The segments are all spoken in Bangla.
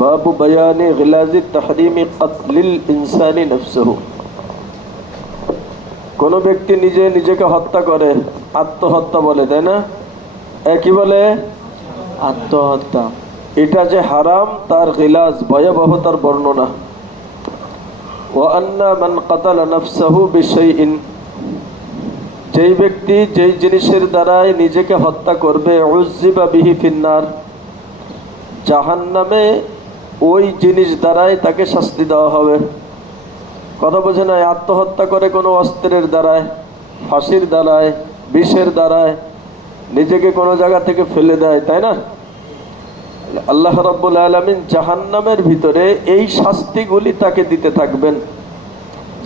বাবু বায়ানে গিলাজি তাহরিমি কতলিল ইনসানি নফসহু। কোন ব্যক্তি নিজে নিজেকে হত্যা করে, আত্মহত্যা বলে, তাই না? কি বলে? আত্মহত্যা। এটা যে হারাম তার গিলাজ, ভয়াবহতার বর্ণনা। ওয়া আন্না মান কাতালা নাফসাহু বিশাইইন, যেই ব্যক্তি যেই জিনিসের দ্বারাই নিজেকে হত্যা করবে, উযযিবা বিহি ফিন্নার, জাহান্নামে ওই জিনিস দ্বারাই তাকে শাস্তি দেওয়া হবে। কথা বোঝে না? আত্মহত্যা করে কোনো অস্ত্রের দ্বারায়, ফাঁসির দ্বারায়, বিষের দ্বারায়, নিজেকে কোনো জায়গা থেকে ফেলে দেয়, তাই না? আল্লাহ রাব্বুল আলামিন জাহান্নামের ভিতরে এই শাস্তিগুলি তাকে দিতে থাকবেন,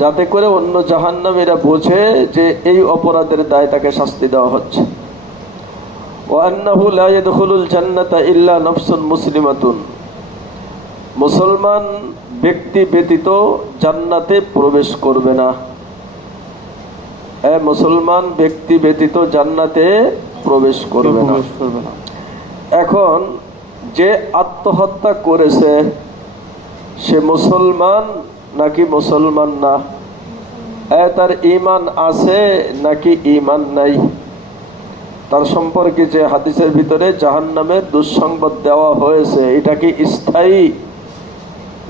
যাতে করে অন্য জাহান্নামীরা বোঝে যে এই অপরাধের দায় তাকে শাস্তি দেওয়া হচ্ছে। ওয়া আন্নাহু লা ইয়াদখুলুল জান্নাতা ইল্লা নাফসুন মুসলিমাতুন, মুসলমান ব্যক্তি ব্যতীত জান্নাতে প্রবেশ করবে না। মুসলমান ব্যক্তি ব্যতীত জান্নাতে প্রবেশ করবে না। এখন যে আত্মহত্যা করেছে সে মুসলমান নাকি মুসলমান না? তার ঈমান আছে নাকি ঈমান নাই? তার সম্পর্কে যে হাদিসের ভিতরে জাহান্নামের দুঃসংবাদ দেওয়া হয়েছে, এটা কি স্থায়ী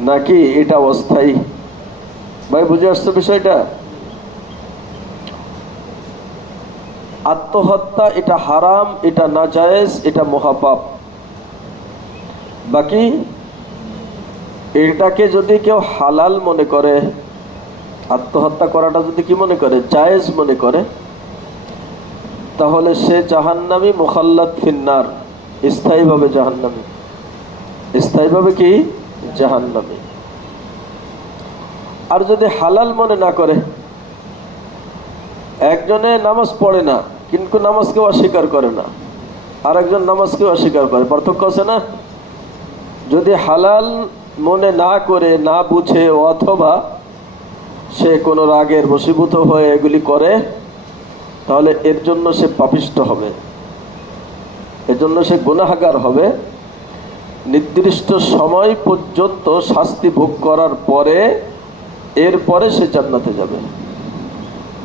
নাকি এটা অস্থায়ী? ভাই বুঝে আসছে বিষয়টা? আত্মহত্যা এটা হারাম, এটা নাজায়েজ, এটা মহাপাপ। বাকি এটাকে যদি কেউ হালাল মনে করে, আত্মহত্যা করাটা যদি কি মনে করে, জায়েজ মনে করে, তাহলে সে জাহান্নামী, মুখাল্লাদ ফিন্নার, স্থায়ীভাবে জাহান্নামী। স্থায়ীভাবে কি? জাহান্নামী। আর যদি হালাল মনে না করে, একজনে নামাজ পড়ে না কিন্তু নামাজকেও অস্বীকার করে না, আর একজন নামাজকেও অস্বীকার করে, পার্থক্য আছে না? যদি হালাল মনে না করে, না বুঝে, অথবা সে কোনো রাগের বশীভূত হয়ে এগুলি করে, তাহলে এর জন্য সে পাপিষ্ঠ হবে, এর জন্য সে গুনাহগার হবে। নির্দিষ্ট সময় পর্যন্ত শাস্তি ভোগ করার পরে এরপরে সে জান্নাতে যাবে।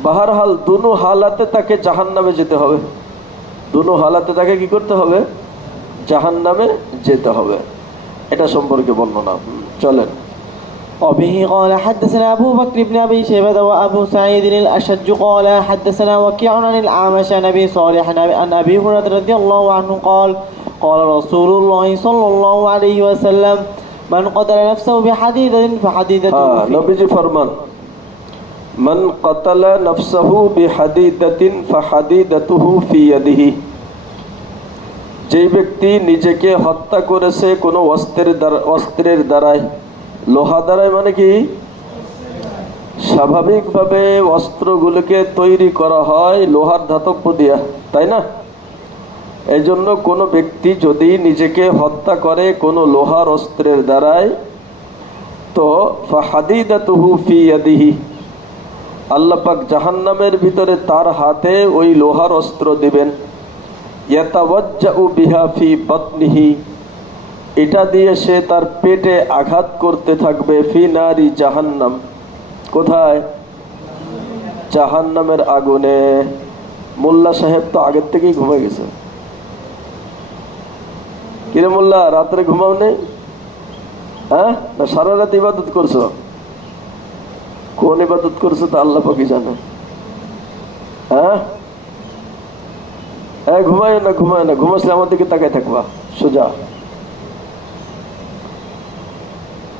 বাহারহাল দুনো হালাতে তাকে জাহান্নামে যেতে হবে, দুনো হালাতে তাকে কি করতে হবে? জাহান্নামে যেতে হবে। এটা সম্পর্কে বর্ণনা চলেন। وبه قال حدثنا أبو بكر بن أبي شيبة وأبو سعيد الأشج قال حدثنا وكيع عن الأعمش عن أبي صالح عن أبي هريرة رضي الله عنه قال قال رسول الله صلى الله عليه وسلم من قتل نفسه بحديدة فحديدته নবীজি ফরমান, মান কাতালা নাফসাহু বিহাদিদাতিন ফাহাদিদাতুহু ফি ইয়াদিহি, যেই ব্যক্তি নিজেকে হত্যা করেছে কোনো অস্ত্রের দ্বারায়, লোহা দ্বারায় মানে কি? স্বাভাবিকভাবে অস্ত্রগুলোকে তৈরি করা হয় লোহার ধাতব্য দিয়া, তাই না? এই জন্য কোনো ব্যক্তি যদি নিজেকে হত্যা করে কোনো লোহার অস্ত্রের দ্বারায়, তো ফাহাদিদাতুহু ফি ইয়াদিহি, আল্লাহ পাক জাহান্নামের ভিতরে তার হাতে ওই লোহার অস্ত্র দিবেন। ইয়াতাওয়াজ্জাউ বিহা ফি বাতনিহি, এটা দিয়ে সে তার পেটে আঘাত করতে থাকবে। ফি নারি জাহান্নাম, কোথায়? জাহান্নামের আগুনে। মোল্লা সাহেব তো আগের থেকেই ঘুমে গেছে। কিরে মোল্লা, রাত্রে ঘুমাও নেই? হ্যাঁ, না সারা রাত ইবাদত করছো? কোন ইবাদত করছো তা আল্লাহ পাকই জানে। হ্যাঁ, ঘুমায় না, ঘুমায় না, ঘুমাসলে আমার দিকে তাকায় থাকবা সোজা।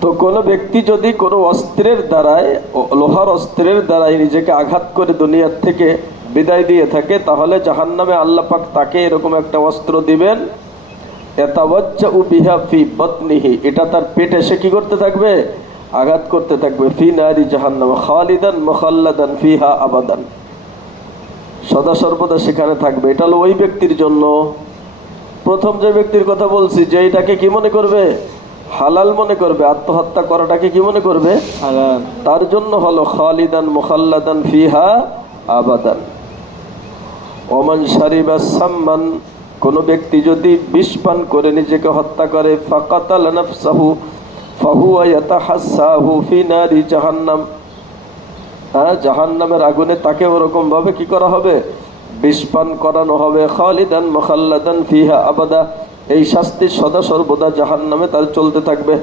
তো কোন ব্যক্তি যদি কোনো অস্ত্রের দ্বারায়, লোহার অস্ত্রের দ্বারাই নিজেকে আঘাত করে দুনিয়ার থেকে বিদায় দিয়ে থাকে, তাহলে জাহান্নামে আল্লাহ পাক তাকে এরকম একটা অস্ত্র দিবেন। ইয়াতাওয়াজ্জাউ বিহা ফি বাতনিহি, এটা তার পেটে সে কি করতে থাকবে? আঘাত করতে থাকবে। ফি নারি জাহান্নাম খালিদান মুখাল্লাদান ফিহা আবাদান, সদা সর্বদা সেখানে থাকবে। এটা হলো ওই ব্যক্তির জন্য। প্রথম যে ব্যক্তির কথা বলছি, যে এটাকে কি মনে করবে? হালাল মনে করবে, আত্মহত্যা করাটাকে কি মনে করবে? হালাল। তার জন্য হলো খালিদান মুখাল্লাদান ফিহা আবাদান। ওমান শারিবা সাম্মান কোনো ব্যক্তি যদি বিষ পান করে নিজেকে হত্যা করে ফাকাতালা নাফসাহু ফাহুয়া ইয়াতাহাসসাহু ফি নারি জাহান্নাম, জাহান্নামের আগুনে তাকে ওরকম ভাবে কি করা হবে, বিষ পান করানো হবে। খালিদান মুখাল্লাদান ফিহা আবাদা, এই শাস্তি সদা সর্বদা জাহান্নামে তার চলতে থাকবে।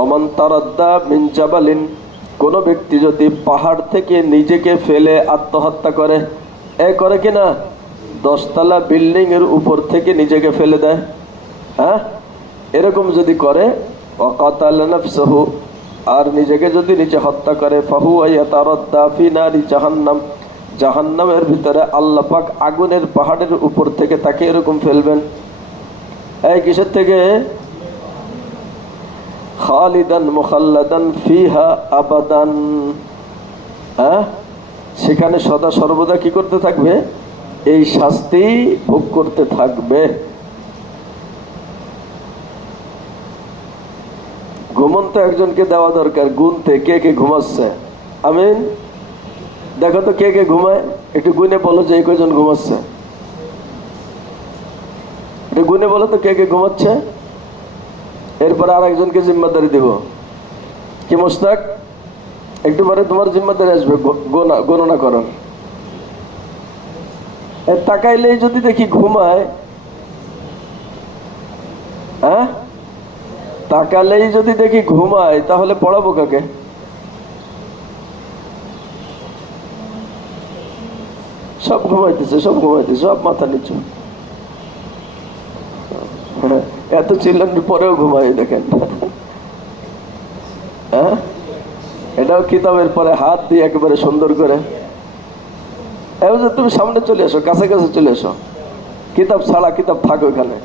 ওমান তারাদ্দা মিন জাবালিন, কোন ব্যক্তি যদি পাহাড় থেকে নিজেকে ফেলে আত্মহত্যা করে, করে কিনা 10 তলা বিল্ডিং এর উপর থেকে নিজেকে ফেলে দেয়, এরকম যদি করে, ওয়াকাতালা নাফসাহু, আর নিজেকে যদি নিজে হত্যা করে, ফাহুয়া ইয়াতারাদ্দা ফি নারি জাহান্নাম, জাহান্নামের ভিতরে আল্লাহ পাক আগুনের পাহাড়ের উপর থেকে তাকে এরকম ফেলবেন। এই কিসের থেকে? খালিদান মুখাল্লাদান ফিহা আবাদান, সেখানে সদা সর্বদা কি করতে থাকবে, এই শাস্তি ভোগ করতে থাকবে। ঘুমন্ত একজনকে দেওয়া দরকার, গুনতে কে কে ঘুমাচ্ছে। আমিন, দেখো তো কে কে ঘুমায়, একটু গুনে বলো যে এই কয়জন ঘুমাচ্ছে, একটু গুনে বলো তো কে কে ঘুমাচ্ছে। এরপরে আর একজনকে জিম্মাদারি দিব। কি মোস্তাক, একটু পরে তোমার জিম্মাদারি আসবে গণনা করো। তাকাইলেই যদি দেখি ঘুমায়, তাকালেই যদি দেখি ঘুমায়, তাহলে পড়াবো কাকে? সব ঘুমাইতেছে, সব ঘুমাইতেছে, সব মাথা নিচু, এত চিল্লানোর পরেও ঘুমাই দেখেন। এটাও কিতাবের পরে হাত দিয়ে একেবারে সুন্দর করে, তুমি সামনে চলে এসো, কাছে কাছে চলে এসো, কিতাব ছাড়া কিতাব থাকো এখানে।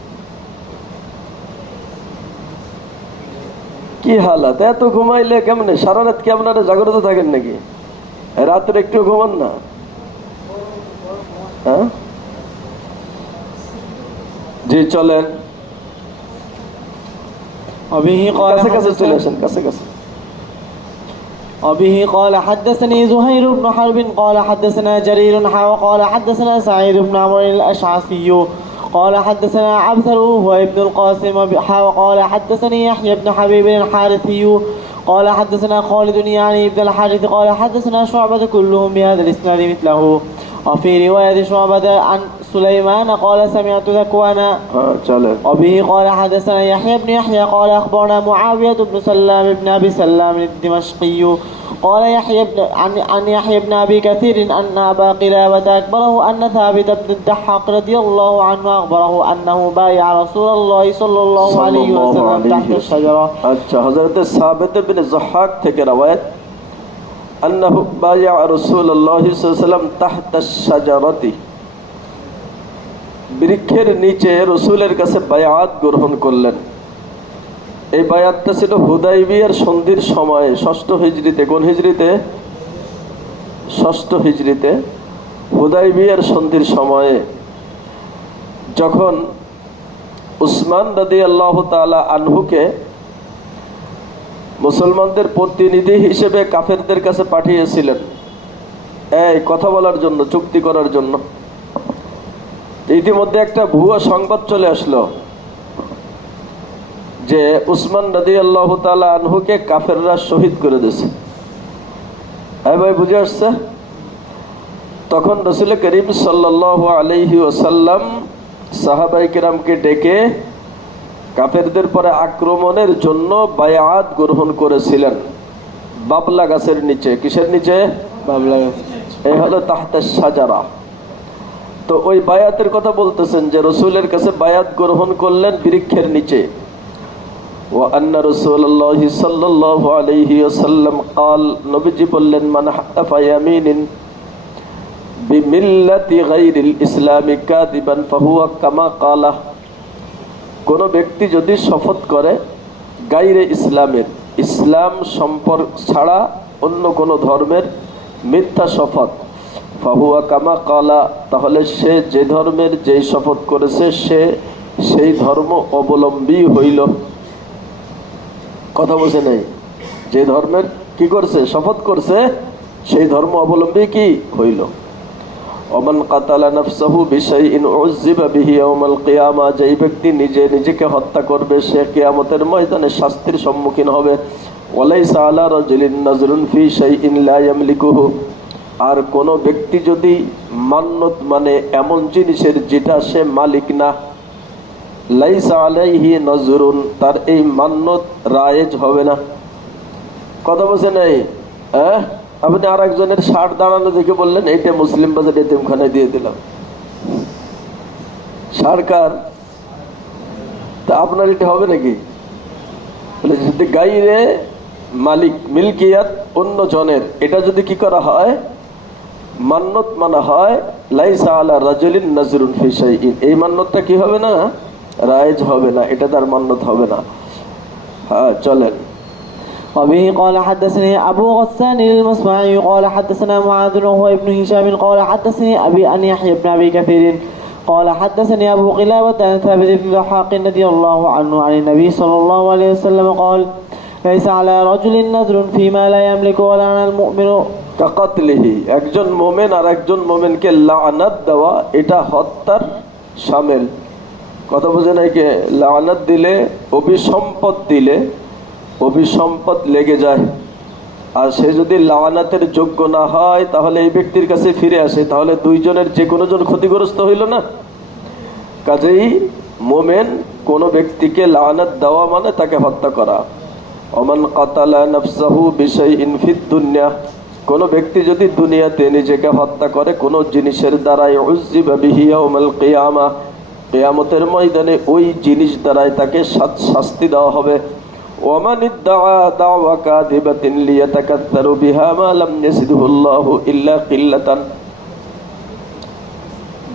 কি হালাত, এত ঘুমাইলে কেমনে? সারা রাত কি আপনারা জাগ্রত থাকেন নাকি? রাত্রে একটু ঘুমান না? জি চলেন, কাছে কাছে চলে আসেন, কাছে কাছে। وبه قال حدثني زهير بن حرب قال حدثنا جرير وقال حدثنا سعيد بن عمرو الأشعثي قال حدثنا عبثر هو ابن القاسم وقال حدثني يحيى بن حبيب الحارثي قال حدثنا خالد يعني ابن الحارث قال حدثنا شعبة كلهم بهذا الإسناد مثله وفي رواية شعبة عن سليمان قال سمعت ذكوانا وبه قال حدثنا يحيى بن يحيى قال أخبرنا معاوية بن سلام بن أبي سلام الدمشقي قال يحيى بن عن يحيى بن أبي كثير أن أبا قلابة أخبره أن ثابت بن الضحاك رضي الله عنه أخبره أنه بايع رسول الله صلى الله عليه وسلم تحت الشجرة. अच्छा, हज़रत साबित बिन ज़हाक থেকে রওয়ায়াত, أنه بايع رسول الله صلى الله عليه وسلم تحت الشجرة, বৃক্ষের নিচে রসুলের কাছে বায়াত গ্রহণ করলেন। এই বায়াতটা ছিল হুদাইবিয়ার সন্ধির সময়ে, 6ষ্ঠ হিজরিতে। কোন হিজরিতে? 6ষ্ঠ হিজরিতে হুদাইবিয়ার সন্ধির সময়ে, যখন উসমান রাদিয়াল্লাহু তাআলা আনহুকে মুসলমানদের প্রতিনিধি হিসেবে কাফেরদের কাছে পাঠিয়েছিলেন এই কথা বলার জন্য, চুক্তি করার জন্য। ইতিমধ্যে একটা ভুয়া সংবাদ চলে আসলো যে উসমান রাদিয়াল্লাহু তাআলা আনহুকে কাফেররা শহীদ করে দিয়েছে। ভাই বুঝে আসছে? তখন রাসূল করিম সাল্লাল্লাহু আলাইহি ওয়াসাল্লাম সাহাবায়ে কেরামকে ডেকে কাফেরদের পরে আক্রমণের জন্য বায়াত গ্রহণ করেছিলেন বাবলা গাছের নিচে। কিসের নিচে? বাবলা গাছ। এই হলো তাহতা শাজারা। তো ওই বায়াতের কথা বলতেছেন যে রসুলের কাছে বায়াত গ্রহণ করলেন বৃক্ষের নিচে। ওয়া আন্না রাসূলুল্লাহি সাল্লাল্লাহু আলাইহি ওয়াসাল্লাম قال, নবীজি বললেন, মান হাতাফা ইয়ামিনিন বিমিল্লাতি গায়রিল ইসলামি কাযিবান ফাহুয়া কামা ক্বালা, কোন ব্যক্তি যদি শপথ করে গায়রে ইসলামের, ইসলাম সম্পর্ক ছাড়া অন্য কোন ধর্মের মিথ্যা শপথ, ফাহুয়া কামা ক্বালা, তাহলে সে যে ধর্মের যেই শপথ করেছে সে সেই ধর্ম অবলম্বী হইল। কথা বলছে নাই? যে ধর্মের কি করছে, শপথ করছে, সেই ধর্ম অবলম্বী কি হইল। ওমান কাতালা নাফসাহু বিশাইইন উযযিবা বিহি ইয়াওমাল কিয়ামা, যেই ব্যক্তি নিজেকে হত্যা করবে সে কিয়ামতের ময়দানে শাস্তির সম্মুখীন হবে। ওয়ালাইসা আলা রাজুলিন নাযরুন ফি শাইইন লা ইয়ামলিকুহু, আর কোন ব্যক্তি যদি মান্নত মানে এমন জিনিসের যেটা সে মালিক না, লাইসা আলাইহি নাযরুন, তার এই মান্নত রায়েজ হবে না। কথা বলছে নাই? আপনি আর একজনের ষাট দাঁড়ানো দেখে বললেন এইটা মুসলিম বাজার এতিমখানায় দিয়ে দিলাম, সরকার তা আপনার এটা হবে নাকি? যদি গাইরে মালিক মিলকিয়াত অন্য জনের, এটা যদি কি করা হয় মান্নত মানা হয়, লাইসা আলা রাজুলিন নাযরুন ফি শাইইন, এই মান্নতটা কি হবে না? রায়েজ হবে না, এটা তার মান্নত হবে না। হ্যাঁ চলেন। وبه قال حدثني أبو غسان المصمعي قال حدثنا معاذ وهو ابن هشام قال حدثني أبي أن يحيى بن أبي كثير قال حدثني أبو قلابة عن ثابت بن ضحاك رضي الله عنه عن النبي صلى الله عليه وسلم قال ليس على رجل نذر فيما لا يملك ولا على المؤمن কাকাতলিহি, একজন মোমেন আর একজন মোমেনকে লাআনাত দেওয়া এটা হত্যার শামিল। কথা বুঝে নাই? কে লাআনাত দিলে, অভিসম্পদ দিলে অভিসম্পদ লেগে যায়, আর সে যদি লাআনাতের যোগ্য না হয় তাহলে এই ব্যক্তির কাছে ফিরে আসে, তাহলে দুইজনের যে কোনো জন ক্ষতিগ্রস্ত হইল না। কাজেই মোমেন কোন ব্যক্তিকে লাআনাত দেওয়া মানে তাকে হত্যা করা। ওমান কাতালা নাফসাহু বিশাইইন ফিদ দুনিয়া, কোন ব্যক্তি যদি দুনিয়াতে নিজেকে হত্যা করে কোন জিনিসের দ্বারাই, উযযিবা বিহি ইয়াওমাল কিয়ামা, কিয়ামতের ময়দানে ওই জিনিস দ্বারাই তাকে শাস্তি দেওয়া হবে। ওমান ইদ্দাআ দাওয়া কাযিবাতিন লিয়াতাকাত্তারু বিহা মা লাম ইয়াসিদহু আল্লাহু ইল্লা কিল্লাতান,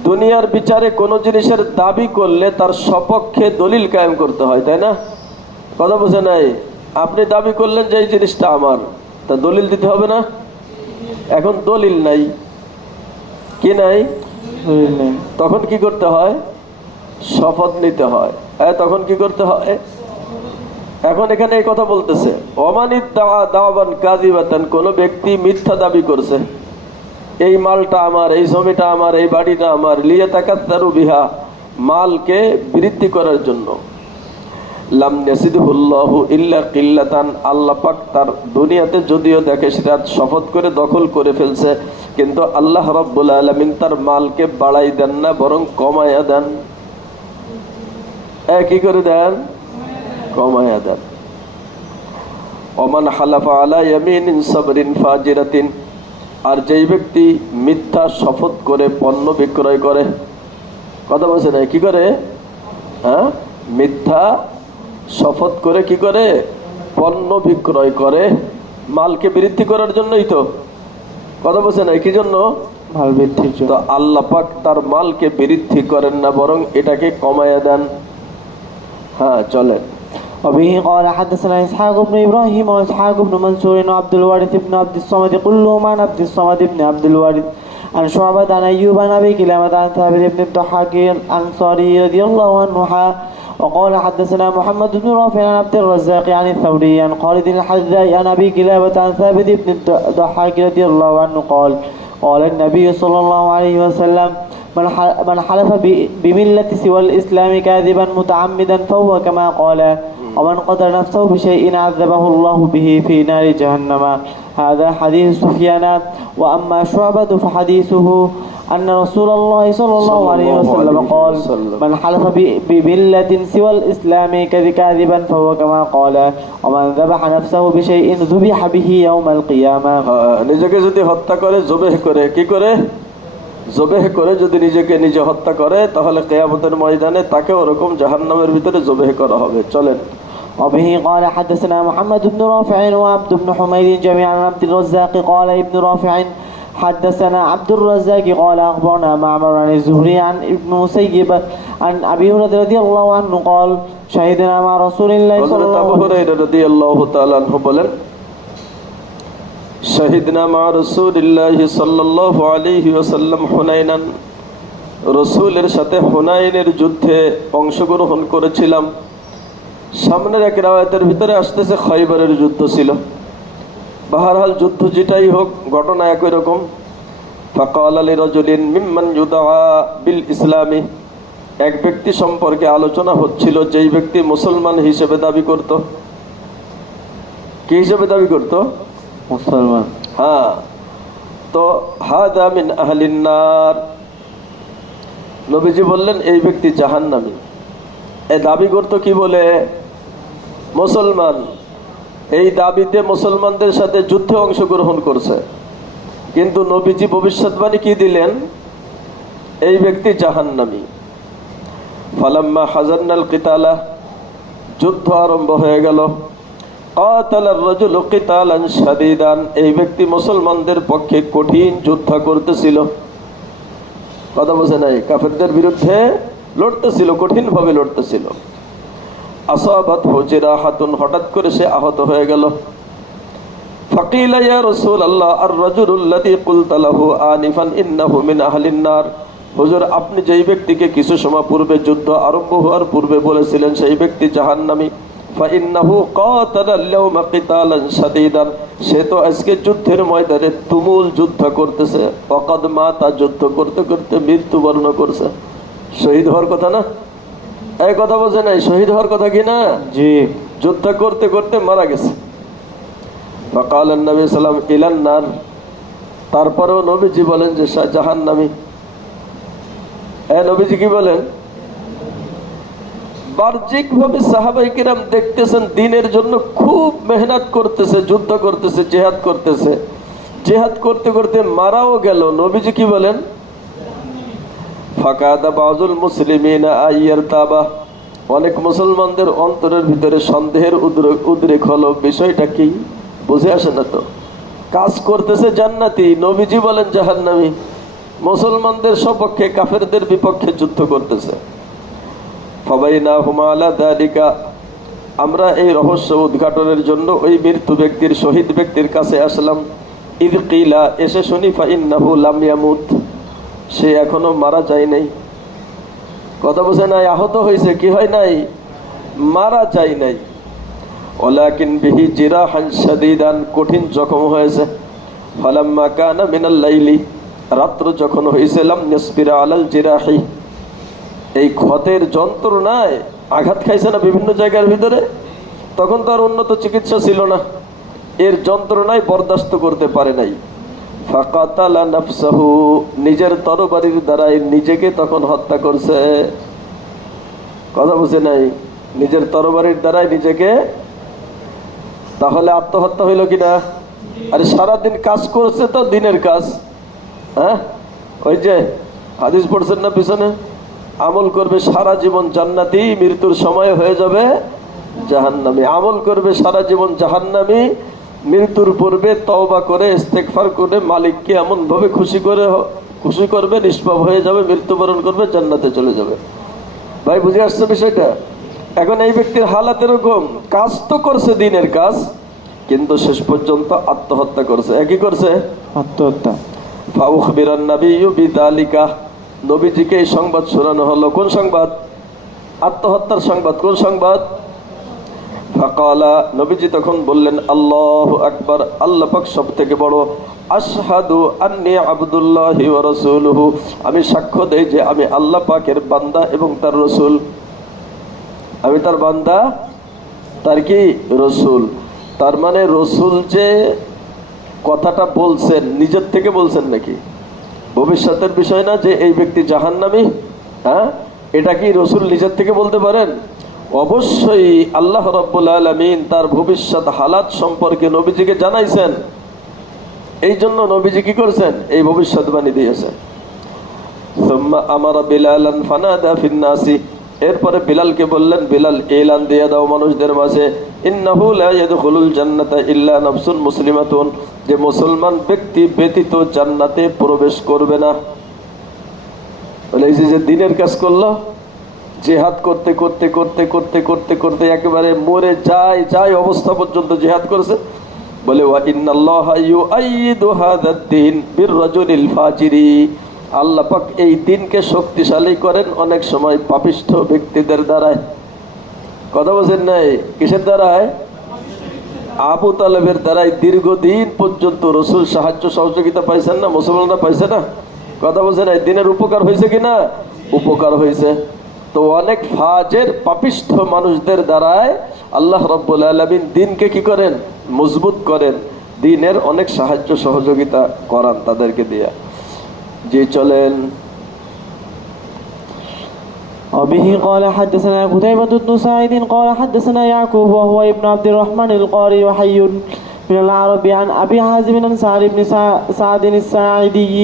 দুনিয়ার বিচারে কোন জিনিসের দাবি করলে তার সপক্ষে দলিল কায়েম করতে হয়, তাই না? কথা বুঝে নাই? আপনি দাবি করলেন যে এই জিনিসটা আমার, তা দলিল দিতে হবে না? এখন দলিল নাই, কি নাই? তখন কি করতে হয়? শপথ নিতে হয়। তখন কি করতে হয়? এখন এখানে এই কথা বলতেছে, ওমানিদ দাওয়াবান কাযিবাতান, কোন ব্যক্তি মিথ্যা দাবি করছে এই মালটা আমার, এই জমিটা আমার, এই বাড়িটা আমার, লিয়াতাকাত্তারু বিহা, মালকে বৃদ্ধি করার জন্য, লাম ইয়াসিদহু আল্লাহু ইল্লা কিল্লাতান, আল্লাহ পাক তার দুনিয়াতে যদিও দেখে সেটা শপথ করে দখল করে ফেলছে, কিন্তু আল্লাহ রাব্বুল আলামিন তার মালকে বাড়াই দেন না, বরং কমায়া দেন। কি করে দেন? কমায়া দেন। ওমান হালাফা আলা ইয়ামিনিন সাবরিন ফাজিরাতিন, আর যেই ব্যক্তি মিথ্যা শপথ করে পণ্য বিক্রয় করে, কথা বলছে না? কি করে? মিথ্যা শপথ করে কি করে? পণ্য বিক্রয় করে, মালকে বৃদ্ধি করার জন্যই তো। কথা বলছে না? কি জন্য? মাল বৃদ্ধির জন্য। তো আল্লাহ পাক তার মালকে বৃদ্ধি করেন না, বরং এটাকে কমায়া দেন। হ্যাঁ চলেন। وبه قال حدثنا إسحاق بن إبراهيم وإسحاق بن منصور وعبد الوارث بن عبد الصمد كلهم عن عبد الصمد بن عبد الوارث عن شعبة عن أيوب عن أبي كلامة عن ثابت بن الضحاك الأنصاري رضي الله عنه وقال حدثنا محمد بن رافع عن عبد الرزاق عن الثوري عن خالد الحذاء عن أبي كلابة عن ثابت بن الضحاك رضي الله عنه قال قال النبي صلى الله عليه وسلم من حلف بملة سوى الإسلام كاذبا متعمدا فهو كما قال ومن قتل نفسه بشيء عذبه الله به في نار جهنم. هذا حديث سفيان. وأما شعبة فحديثه أن رسول الله صلى الله عليه وسلم قال من حلف بملة سوى الإسلام كاذبا فهو كما قال ومن ذبح نفسه بشيء ذبح به يوم القيامة. নিজেকে যদি হত্যা করে জবেহ করে, কি করে? জবেহ করে যদি নিজেকে নিজে হত্যা করে তাহলে কিয়ামতের ময়দানে তাকে ওরকম জাহান্নামের ভিতরে জবেহ করা হবে। চলেন। وبه قال حدثنا محمد بن رافع وعبد بن حميد جميعا عن عبد الرزاق قال ابن رافع حدثنا عبد الرزاق قال أخبرنا معمر عن الزهري عن ابن مسيب عن أبي هريرة رضي الله عنه قال شهدنا مع رسول الله صلى الله عليه وسلم رضي الله تعالى عنه বলেন শাহিদনা মা রাসূলিল্লাহি সাল্লাল্লাহু আলাইহি ওয়াসাল্লাম হুনাইনান, রাসূলের সাথে হুনাইনের যুদ্ধে অংশগ্রহণ করেছিলাম। সামনের এক রাওয়ায়াতের ভিতরে আসতেছে খয়বরের যুদ্ধ ছিল। বাহরহাল যুদ্ধ যেটাই হোক, ঘটনা একই রকম। ফাকালা লিরাজুলিন মিম্মান ইউদআ বিল ইসলামি, এক ব্যক্তি সম্পর্কে আলোচনা হচ্ছিল যেই ব্যক্তি মুসলমান হিসেবে দাবি করত। কি হিসেবে দাবি করত? মুসলমান। হ্যাঁ। তো হাদা মিন আহলিন নার, নবীজি বললেন এই ব্যক্তি জাহান্নামী। এই দাবি করত কি বলে? মুসলমান। এই দাবিতে মুসলমানদের সাথে যুদ্ধে অংশগ্রহণ করছে, কিন্তু নবীজি ভবিষ্যৎবাণী কি দিলেন? এই ব্যক্তি জাহান্নামী। ফালাম্মা হাজারনাল কিতালা, যুদ্ধ আরম্ভ হয়ে গেল। কাতালার রাজুলু কিতালান শাদীদান, এই ব্যক্তি মুসলমানদের পক্ষে কঠিন যুদ্ধ করতেছিল। কথা বোঝে নাই? কাফেরদের বিরুদ্ধে লড়তেছিল, কঠিন ভাবে লড়তেছিল। আসাবাত জিরাহাতুন, হঠাৎ করে সে আহত হয়ে গেল। ফাকিলা ইয়া রাসূলুল্লাহ আর রাজুলুল্লাযী কুলতা লাহু আনিফান ইন্নাহু মিন আহলিন নার, হুজুর আপনি যেই ব্যক্তিকে কিছু সময় পূর্বে যুদ্ধ আরম্ভ হওয়ার পূর্বে বলেছিলেন সেই ব্যক্তি জাহান্নামী, ফাইন্নাহু কাতালা আল-ইয়াওমা কিতালান শাদীদান, সে তো আজকে যুদ্ধের ময়দানে তুমুল যুদ্ধ করতেছে। ওয়াকাদ মাতা, যুদ্ধ করতে করতে মৃত্যুবরণ করছে। শহীদ হওয়ার কথা না? এই কথা বোঝে নাই? শহীদ হওয়ার কথা কি না? জি। যুদ্ধ করতে করতে মারা গেছে। ফাকাল নবী সাল্লাম ইলান নার, তারপরেও নবীজি বলেন যে জাহান্নামী। নবীজি কি বলেন? বাহ্যিক ভাবে সাহাবায়ে কিরাম দেখতেছেন দিনের জন্য খুব মেহনত করতেছে, যুদ্ধ করতেছে, জিহাদ করতেছে। জিহাদ করতে করতে মারাও গেল। নবীজি কি বলেন? ফাকাদা বাযুল মুসলিমিনা আইয়ারতাবা, অনেক মুসলমানদের অন্তরের ভিতরে সন্দেহের উদ্রেক হলো। বিষয়টা কি বুঝে আসে না তো? কাজ করতেছে জান্নাতি, নবীজি বলেন জাহান্নামী। মুসলমানদের সপক্ষে কাফেরদের বিপক্ষে যুদ্ধ করতেছে। ফাবাইনাহুমা আলা যালিকা, আমরা এই রহস্য উদ্ঘাটনের জন্য ওই মৃত্যু ব্যক্তির, শহীদ ব্যক্তির কাছে আসলাম। ইয কিলা, এসে শুনি ফাইন্নাহু লাম ইয়ামুত, সে এখনো মারা যায় নাই। কথা বোঝে নাই? আহত হয়েছে, কি হয় নাই? মারা যায় নাই। ওয়ালাকিন বিহি জিরাহান শাদীদান, কঠিন জখম হয়েছে। ফালাম্মা কানা মিনাল লাইলি, রাত্র যখন হয়েছে, লাম ইয়াসবিরা আলাল জিরাহি, এই ক্ষতের যন্ত্রণায় আঘাত খাইছে না বিভিন্ন জায়গার ভিতরে, তখন তো আর উন্নত চিকিৎসা ছিল না, এর যন্ত্রণায় বরদাস্ত করতে পারে নাই। ফাকাতালা নাফসাহু, নিজের তরবারির দ্বারাই নিজেকে তখন হত্যা করছে। কথা বুঝে নাই? নিজের তরবারির দ্বারাই নিজেকে। তাহলে আত্মহত্যা হইল কিনা? আরে সারাদিন কাজ করছে তো, দিনের কাজ। হ্যাঁ, ওই যে হাদিস পড়ছেন না পিছনে, আমল করবে সারা জীবন জান্নাতি, মৃত্যুর সময় হয়ে যাবে জাহান্নামী। আমল করবে সারা জীবন জাহান্নামী, মৃত্যুর পূর্বে তওবা করে ইস্তেগফার করে মালিককে এমন ভাবে খুশি করবে, নিষ্পাপ হয়ে যাবে, মৃত্যুবরণ করবে, জান্নাতে চলে যাবে। ভাই বুঝে আসছে বিষয়টা? এখন এই ব্যক্তির হালাত এরকম, কাজ তো করছে দিনের কাজ, কিন্তু শেষ পর্যন্ত আত্মহত্যা করছে। একই করছে আত্মহত্যা। ফাউখবিরান নাবিয়্যু বিযালিকা, নবীজিকে এই সংবাদ শোনানো হলো। কোন সংবাদ? আত্মহত্যার সংবাদ। কোন সংবাদ? ফাকালা, নবীজি তখন বললেন আল্লাহু আকবার, আল্লাহ পাক সবথেকে বড়। আশহাদু আন্নী আবদুল্লাহি ওয়া রাসূলুহু, আমি সাক্ষ্য দেই যে আমি আল্লাহ পাকের বান্দা এবং তার রাসূল। আমি তার বান্দা, তার কি? রাসূল। তার মানে রাসূল যে কথাটা বলছেন নিজের থেকে বলছেন নাকি? ভবিষ্যতের বিষয় না যে এই ব্যক্তি জাহান্নামী। হ্যাঁ, এটা কি রাসূল নিজের থেকে বলতে পারেন? অবশ্যই আল্লাহ রাব্বুল আলামিন তার ভবিষ্যৎ হালাত সম্পর্কে নবীজিকে জানাইছেন। এই জন্য নবীজি কি করছেন? এই ভবিষ্যৎবাণী দিয়েছেন। সুম্মা আমারা বিলালান ফানাদা ফিন নাসি, এরপরে বিলালকে বললেন, বিলাল এলান দিয়ে দাও মানুষদের মাঝে, ইন্নাহু লা ইয়াদখুলুল জান্নাতা ইল্লা নাফসুন মুসলিমাতুন, যে মুসলমান ব্যক্তি ব্যতীত জান্নাতে প্রবেশ করবে না। বলে এই যে দিনের কাজ করলো, জিহাদ করতে করতে করতে করতে করতে করতে একেবারে মরে যায় অবস্থা পর্যন্ত জিহাদ করেছে। বলে ওয়া ইন্নাল্লাহা ইউআইয়িদু হাযাদ দ্বীন বিররাজুলিল ফাজিরি, আল্লাহ পাক এই দিনকে শক্তিশালী করেন অনেক সময় পাপিষ্ঠ ব্যক্তিদের দ্বারায়। কথা বলছেন নাই? কিসের দ্বারায়? আবু তালেবের দ্বারাই দীর্ঘদিন পর্যন্ত রসুল সাহায্য সহযোগিতা পাইছেন না, মুসলমানরা পাইছে না? কথা বলছেন, এই দিনের উপকার হয়েছে কিনা? উপকার হয়েছে। তো অনেক ফাজের পাপিষ্ঠ মানুষদের দ্বারায় আল্লাহ রাব্বুল আলামিন দিনকে কি করেন? মজবুত করেন, দিনের অনেক সাহায্য সহযোগিতা করান তাদেরকে দিয়া। জি চলেন। وبه قال حدثنا قتيبة بن سعيد قال حدثنا يعقوب وهو ابن عبد الرحمن القاري وحي من العرب عن أبي حازم بن سعد بن سعد الساعدي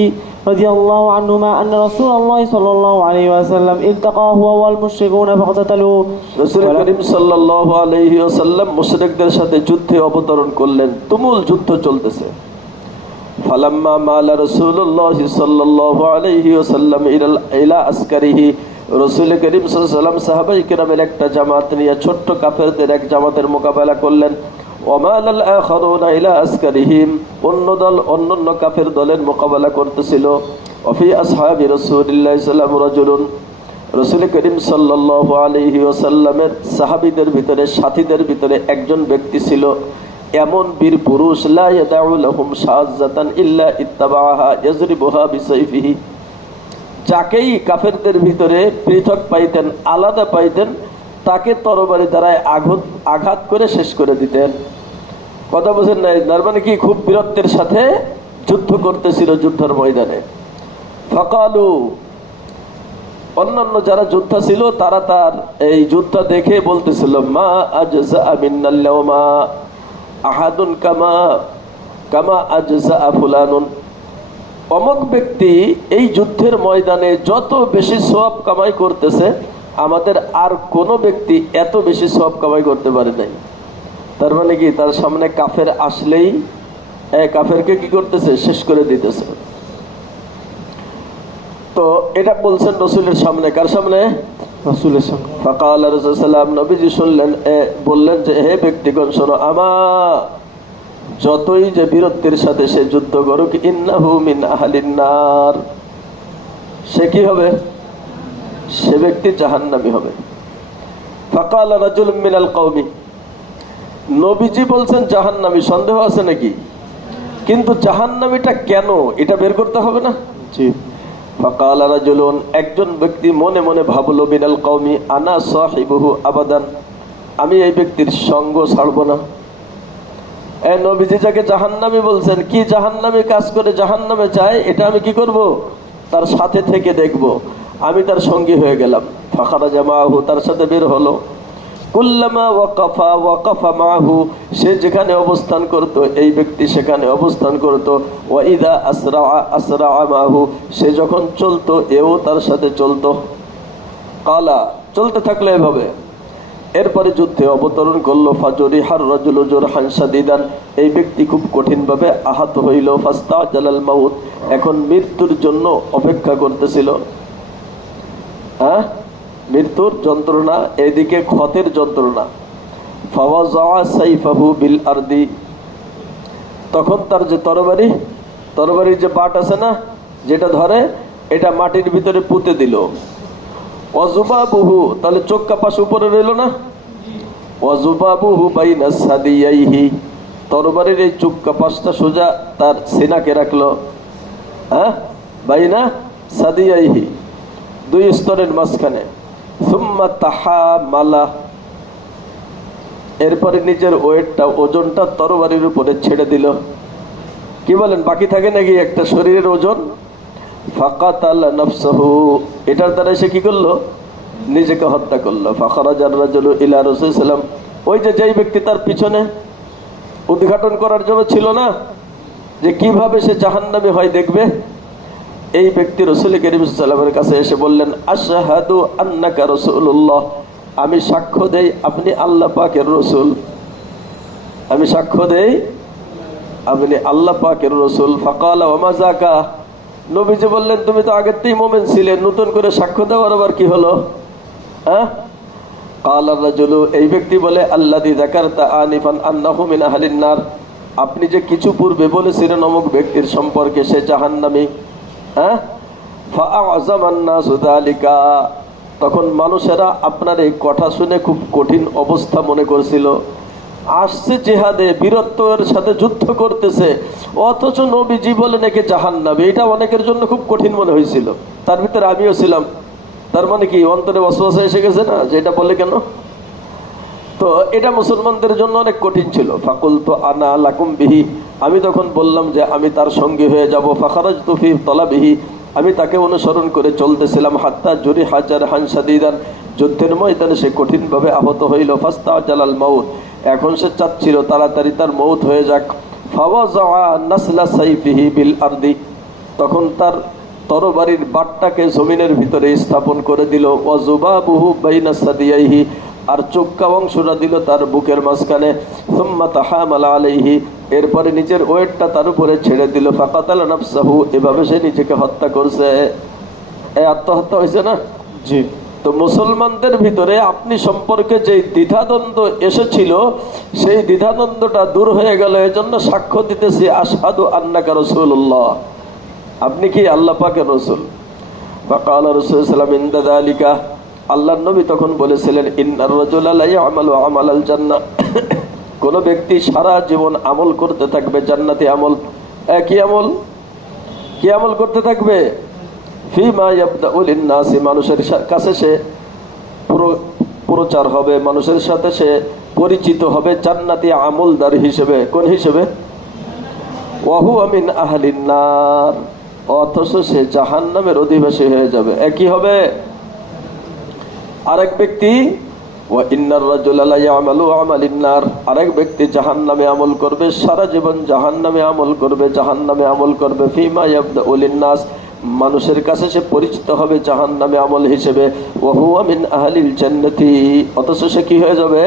رضي الله عنهما أن رسول الله صلى الله عليه وسلم التقى هو والمشركون فاقتتلوا রাসূল করিম সাল্লাল্লাহু আলাইহি ওয়াসাল্লাম মুশরিকদের সাথে যুদ্ধে অবতরণ করলেন, তুমুল যুদ্ধ চলতেছে। ফালাম্মা মালা রাসূলুল্লাহ সাল্লাল্লাহু আলাইহি ওয়াসাল্লাম ইলা আসকারিহি, রাসূল করিম সাল্লাল্লাহু আলাইহি ওয়াসাল্লাম সাহাবায়ে কেরামের একটা জামাত নিয়ে ছোট্ট কাফেরদের এক জামাতের মোকাবেলা করলেন। ওয়ামালাল আখারুনা ইলা আসকারিহিম, অন্য দল অন্যান্য কাফের দলের মোকাবেলা করতেছিল। ওয়াফি আসহাবি রাসূলিল্লাহ সাল্লাল্লাহু আলাইহি রাজুলুন, রাসূল করিম সাল্লাল্লাহু আলাইহি ওয়াসাল্লামের সাহাবীদের ভিতরে, সাথীদের ভিতরে একজন ব্যক্তি ছিল এমন বীর পুরুষ, লা ইয়াদাউ লাহুম শাযাতান ইল্লা ইত্তাবাহা ইয়াজরিবুহা বিসাইফিহি, যাকেই কাফেরদের ভিতরে পৃথক পাইতেন, আলাদা পাইতেন, তাকে তরবারি দ্বারা আঘাত করে শেষ করে দিতেন। কথা বলছেন না? তার মানে কি, খুব বীরত্বের সাথে যুদ্ধ করতেছিল যুদ্ধের ময়দানে। ফাকালু, অন্যান্য যারা যোদ্ধা ছিল তারা তার এই যুদ্ধ দেখে বলতেছিল, মা আজজা মিন্নাল ইয়াওমা আহাদুন কামা কামা আজজা ফুলানুন, অমুক ব্যক্তি এই যুদ্ধের ময়দানে যত বেশি সওয়াব কামাই করতেছে, আমাদের আর কোনো ব্যক্তি এত বেশি সওয়াব কামাই করতে পারে নাই। তার মানে কি, তার সামনে কাফের আসলেই কাফেরকে কি করতেছে? শেষ করে দিতেছে। তো এটা বলছেন রসুলের সামনে। কার সামনে? রাসূলের সামনে। ফাকাল রাসূল সাল্লাল্লাহু আলাইহি নবীজি শুনলেন, বললেন যে, হে ব্যক্তিগণ শোনো, আমা যতই যে বীরত্বের সাথে সে যুদ্ধ করুক, ইন্নাহু মিন আহলিন নার, সে কি হবে? সে ব্যক্তি জাহান্নামী হবে। ফাকাল রাজুলুম মিনাল কওমি, নবীজি বলছেন জাহান্নামী, সন্দেহ আছে নাকি? কিন্তু জাহান্নামীটা কেন, এটা বের করতে হবে না? জি। ফাকাল রাজুলুন, একজন ব্যক্তি মনে মনে ভাবলো, মিনাল কওমি আনা সাহিবুহু আবাদান, আমি এই ব্যক্তির সঙ্গ ছাড়বো না। নবীজি যাকে জাহান্নামী বলছেন, কি জাহান্নামী কাজ করে জাহান্নামে যায়, এটা আমি কি করব? তার সাথে থেকে দেখব। আমি তার সঙ্গী হয়ে গেলাম। ফাখারাজা মাহু, তার সাথে বের হলো। কুল্লামা ওয়াকাফা মাহু, সে যেখানে অবস্থান করত এই ব্যক্তি সেখানে অবস্থান করত। ওয়া ইদা আসরা মাহু, সে যখন চলতো এও তার সাথে চলতো। কালা, চলতে থাকলো এভাবে। এরপরে যুদ্ধে অবতরণ করলো। ফাজরিহার রাজুলু জুরহান শাদীদান, এই ব্যক্তি খুব কঠিনভাবে আহত হইল। ফাস্তাজালাল মাউত, এখন মৃত্যুর জন্য অপেক্ষা করতেছিল। মৃত্যুর যন্ত্রণা, এদিকে ক্ষতের যন্ত্রণা। ফাওয়াযা সাইফাহু বিল আরদি, তখন তার যে তরবারির যে বাট আছে না, যেটা ধরে, এটা মাটির ভিতরে পুঁতে দিল। ওয়াজুবাবুহু, তাহলে চোখ কাপাস উপরে রইল না? ওয়াজুবাবুহু বাইনা সাদিয়াইহি, তরবারির এই চোখ কাপাসটা সোজা তার সিনাকে রাখলো। বাইনা সাদিয়াইহি, দুই স্তরের মাঝখানে। সুম্মা তাহামালা, এরপরে নিজের ওয়েটটা, ওজনটা তরবারির উপরে ছেড়ে দিল। কি বলেন, বাকি থাকে নাকি একটা শরীরের ওজন? ফাকাতালা নাফসাহু, এটার দ্বারা সে কি করলো? নিজেকে হত্যা করলো। ফাখারাজার রাজুলু ইলা রাসূলিল্লাহ সাল্লাল্লাহু আলাইহি ওয়াসাল্লাম, ওই যে যেই ব্যক্তি তার পিছনে উদ্ঘাটন করার জন্য ছিল না, যে কিভাবে সে জাহান্নামী হয় দেখবে, এই ব্যক্তি রাসূল করিম সাল্লাল্লাহু আলাইহি ওয়াসাল্লামের কাছে এসে বললেন, আশহাদু আন্নাকা রাসূলুল্লাহ, আমি সাক্ষ্য দেই আপনি আল্লাহ পাকের রাসূল, আমি সাক্ষ্য দেই আপনি আল্লাহ পাকের রাসূল। ফাকালা ওয়া মা যাকা, নবীজি বললেন, তুমি তো আগের থেকেই মুমিন ছিলে, নতুন করে সাক্ষ্য দেওয়ার আবার কি হলো? কাল রাজুলু, এই ব্যক্তি বলে, আল্লাযী যাকারতা আনিফান আন্নাহু মিন আহলিন নার, আপনি যে কিছু পূর্বে বলেছিলেন অমুক ব্যক্তির সম্পর্কে সে জাহান্নামী। ফাআযামান নাসু যালিকা, তখন মানুষেরা আপনার এই কথা শুনে খুব কঠিন অবস্থা মনে করছিল। আসছে জেহাদে, বীরত্বের সাথে যুদ্ধ করতেছে, অথচ নবীজি বলে নাকি জাহান্নামী। এটা অনেকের জন্য খুব কঠিন মনে হয়েছিল, তার ভিতরে আমিও ছিলাম। তার মানে কি অন্তরে ওয়াসওয়াসা এসে গেছে না যে এটা বলে কেন। তো এটা মুসলমানদের জন্য অনেক কঠিন ছিল। ফাকুলতু আনা লাকুম বিহি, আমি তখন বললাম যে আমি তার সঙ্গী হয়ে যাব। ফাখারাজতু ফি তলাবিহি, আমি তাকে অনুসরণ করে চলতেছিলাম। হাত্তা জুরি হাজার হানসাদিদান, যুদ্ধের ময়দানে সে কঠিনভাবে আহত হইল। ফাস্তা জালাল মাউত, এখন সে চাচ্ছিল তাড়াতাড়ি তার মৌত হয়ে যাক। ফাওয়াজা নাসলা সাইফিহি বিল আরদি, তখন তার তরবারির বাটটাকে জমিনের ভিতরে স্থাপন করে দিল। ওয়াজুবাবুহু বাইনা সাদিয়াইহি, আর চোক্কা অংশটা দিল তার বুকের মাঝখানে। সুম্মা তাহামালা আলাইহি, এরপরে নিজের ওয়েটটা তার উপরে ছেড়ে দিল। ফাকাতালা নাফসাহু, এভাবে সে নিজেকে হত্যা করছে। আত্মহত্যা হয়েছে না? জি। তো মুসলমানদের ভিতরে আপনি সম্পর্কে যে দ্বিধাদ্বন্দ্ব এসেছিল, সেই দ্বিধাদ্বন্দ্বটা দূর হয়ে গেল। এজন্য সাক্ষ্য দিতেছি আশহাদু আন্নাকা রাসূলুল্লাহ, আপনি কি আল্লাহ পাকের রাসূল। ফাকালা রাসূলুল্লাহ সাল্লাল্লাহু আলাইহি ওয়াসাল্লাম ইনদা যালিকা, আল্লাহর নবী তখন বলেছিলেন ইন্নার রাজুলা লা ইয়ামালু আমালাল জান্নাহ, কোন ব্যক্তি সারা জীবন আমল করতে থাকবে জান্নাতি আমল। কি আমল? কি আমল করতে থাকবে? ফিমা ইয়াবদাউ লিন-নাসি, মানুষের কাছে সে প্রচার হবে, মানুষের সাথে সে পরিচিত হবে জান্নাতি আমলদার হিসেবে। কোন হিসেবে? ওয়া হুয়া মিন আহলিন নার, অথচ সে জাহান্নামের অধিবাসী হয়ে যাবে। একই হবে। আরেক ব্যক্তি ওয়া ইন্নার রাজুলা লা ইয়ামালু আমালিন নার, আরেক ব্যক্তি জাহান্নামে আমল করবে, সারা জীবন জাহান্নামে আমল করবে, জাহান্নামে আমল করবে। ফিমা ইয়াবদাউ লিন-নাস, মানুষের কাছে সে পরিচিত হবে জাহান্নামে আমল হিসেবে। ওয়া হুয়া মিন আহলিল জান্নাতি, অথচ সে কি হয়ে যাবে?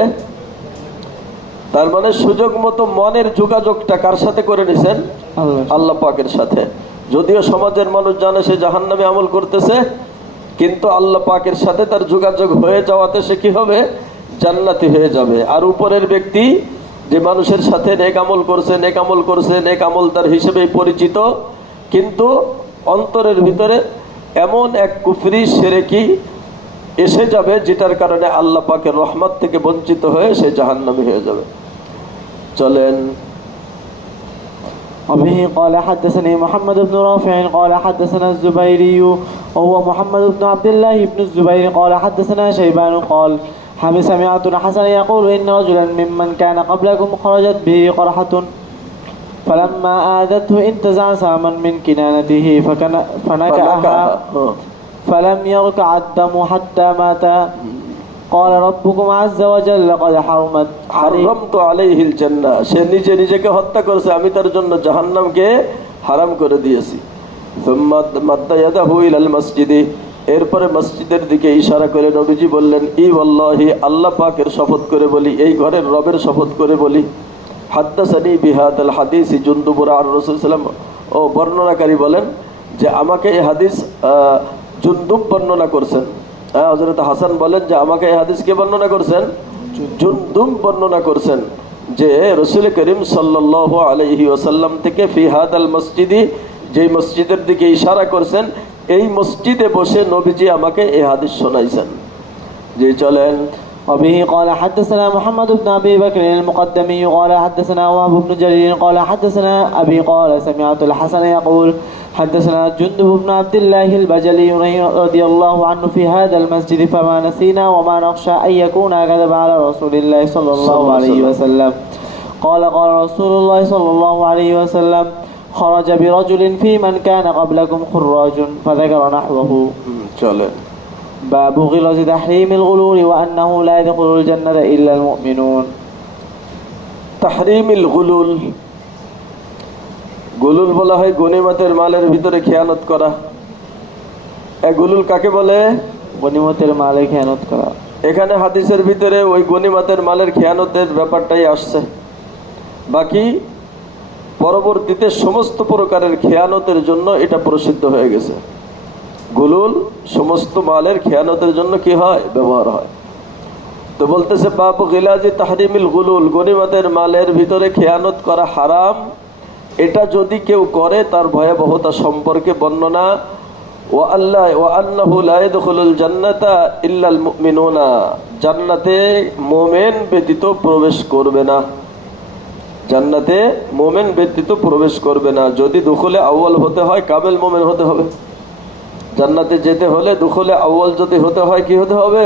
তার মানে সুযোগ মতো মনের যোগাযোগটা কার সাথে করে নিছেন? আল্লাহ পাকের সাথে। যদিও সমাজের মানুষ জানে সে জাহান্নামে আমল করতেছে, কিন্তু আল্লাহ পাকের সাথে তার যোগাযোগ হয়ে যাওয়াতে সে কি হবে? জান্নাতি হয়ে যাবে। আর উপরের ব্যক্তি যে মানুষের সাথে নেক আমল করছে, নেক আমল করছে, নেক আমলদার হিসেবেই পরিচিত, কিন্তু অন্তরের ভিতরে এমন এক কুফরি শিরকি এসে যাবে যেটার কারণে আল্লাহ পাকের রহমত থেকে বঞ্চিত হয়ে সে জাহান্নামী হয়ে যাবে। চলেন। وبه قال حدثني محمد بن رافع قال حدثنا الزبيري وهو محمد بن عبد الله بن الزبير قال حدثنا شيبان قال سمعت الحسن يقول إن رجلا ممن كان قبلكم خرجت به قرحة فلما آذته انتزع سهما من كنانته فنكأها فلم يركع الدم حتى مات قال ربكم عز وجل قد حرمت عليه الجنة, সে নিজে নিজেকে হত্যা করেছে, আমি তার জন্য জাহান্নামকে হারাম করে দিয়েছি। ثم مد يده إلى المسجد, এরপরে মসজিদের দিকে ইশারা করে নবীজি বললেন ই ওয়াল্লাহি, আল্লাহ পাকের শপথ করে বলি, এই ঘরের রবের শপথ করে বলি, হাদ্দাসানি বিহাদাল হাদিস জুনদুব আর রাসূল সাল্লাল্লাহু আলাইহি ওয়াসাল্লাম, ও বর্ণনাকারী বলেন যে আমাকে এই হাদিস জুনদুব বর্ণনা করছেন। হযরত হাসান বলেন যে আমাকে এই হাদিস কে বর্ণনা করছেন? জুনদুব বর্ণনা করছেন যে রাসূল করিম সাল্লাল্লাহু আলাইহি ওয়াসাল্লাম থেকে ফি হাদাল মসজিদি, যে মসজিদের দিকে ইশারা করছেন, এই মসজিদে বসে নবীজি আমাকে এই হাদিস শোনাইছেন। জি চলেন। وبه قال حدثنا محمد بن أبي بكر المقدمي قال حدثنا وهب بن جرير قال حدثنا أبي قال سمعت الحسن يقول حدثنا جندب بن عبد الله البجلي رضي الله عنه في هذا المسجد فما نسينا وما نخشى أن يكون كذب على رسول الله صلى الله عليه وسلم قال قال رسول الله صلى الله عليه وسلم خرج برجل في من كان قبلكم خراج فذكر نحوه. চলে। باب غلظ تحريم الغلول وأنه لا يدخل الجنة إلا المؤمنون. তাহরিমিল গুলুল, গুলুল বলা হয় গনিমতের মালের ভিতরে খেয়ানত করা। গুলুল কাকে বলে? গনিমতের মালে খেয়ানত করা। এখানে হাদিসের ভিতরে ওই গনিমতের মালের খেয়ানতের ব্যাপারটাই আসছে, বাকি পরবর্তীতে সমস্ত প্রকারের খেয়ানতের জন্য এটা প্রসিদ্ধ হয়ে গেছে। গুলুল সমস্ত মালের খেয়ানতের জন্য কি হয়? ব্যবহার হয়। তো বলতেছে বাবু গিলাজি তাহরিমিল গুলুল, গনিমতের মালের ভিতরে খেয়ানত করা হারাম। এটা যদি কেউ করে তার ভয়াবহতা সম্পর্কে বর্ণনা ওয়া আন্নাহু লা ইয়াদখুলুল জান্নাতা ইল্লাল মুমিনুনা, জান্নাতে মুমিন ব্যতীত প্রবেশ করবে না, জান্নাতে মুমিন ব্যতীত প্রবেশ করবে না। যদি দুখুলে আউয়াল হতে হয় কামেল মুমিন হতে হবে। জান্নাতে যেতে হলে দুখুলে আউয়াল যদি হতে হয় কি হতে হবে?